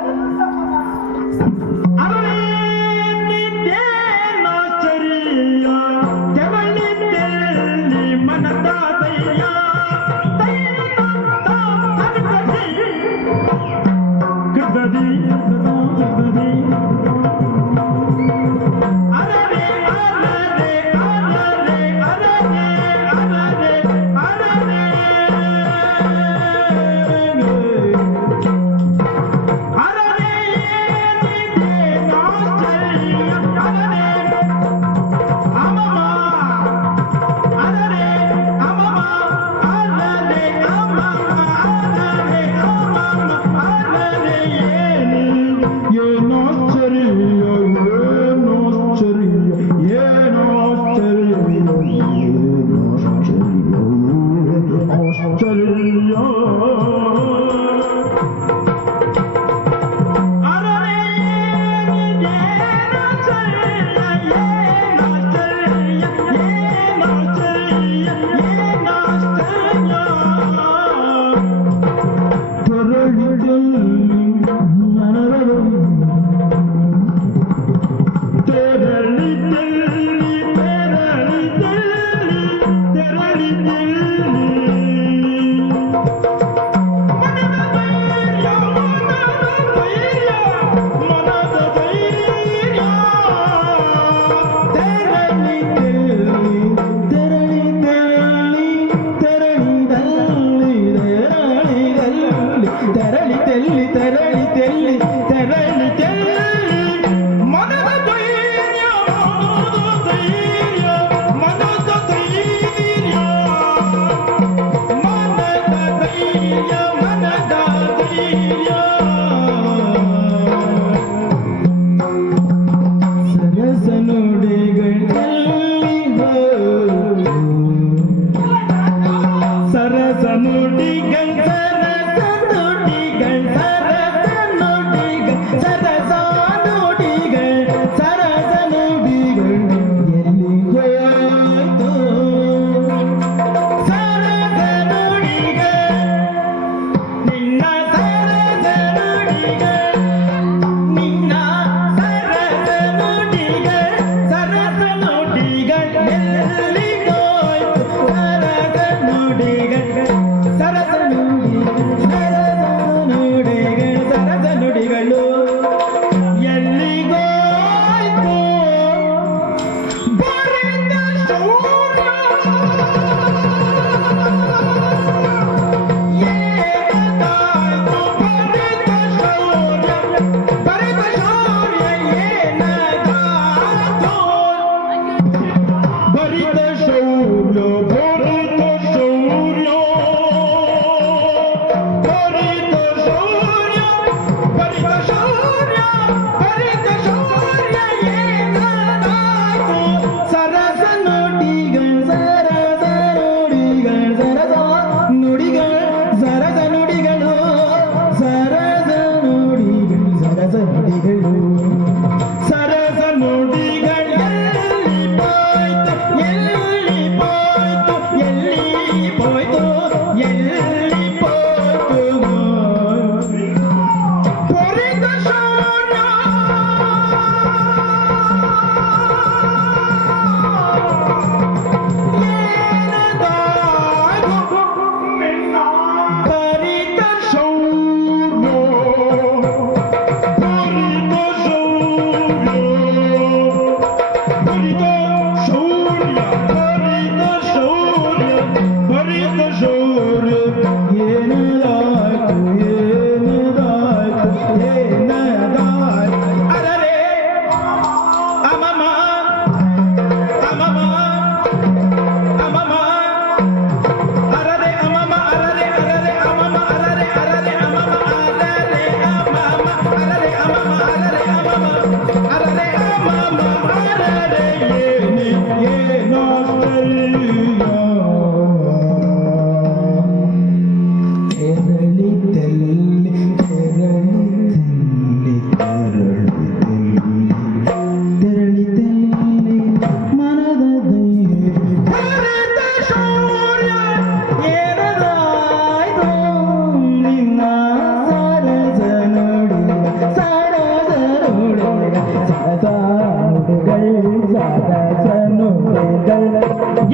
Thank you.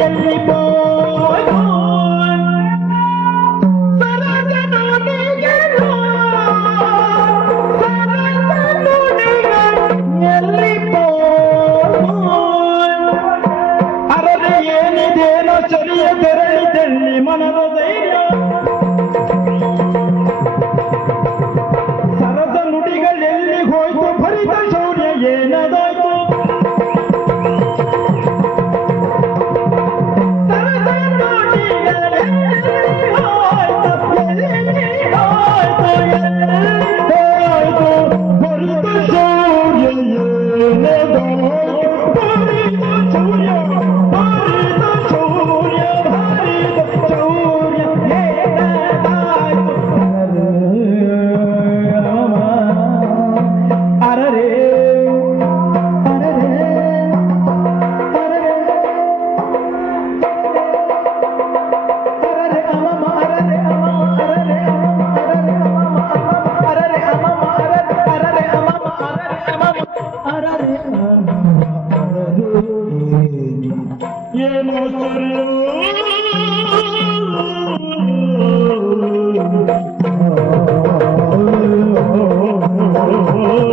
எல்லை போய்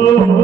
Oh,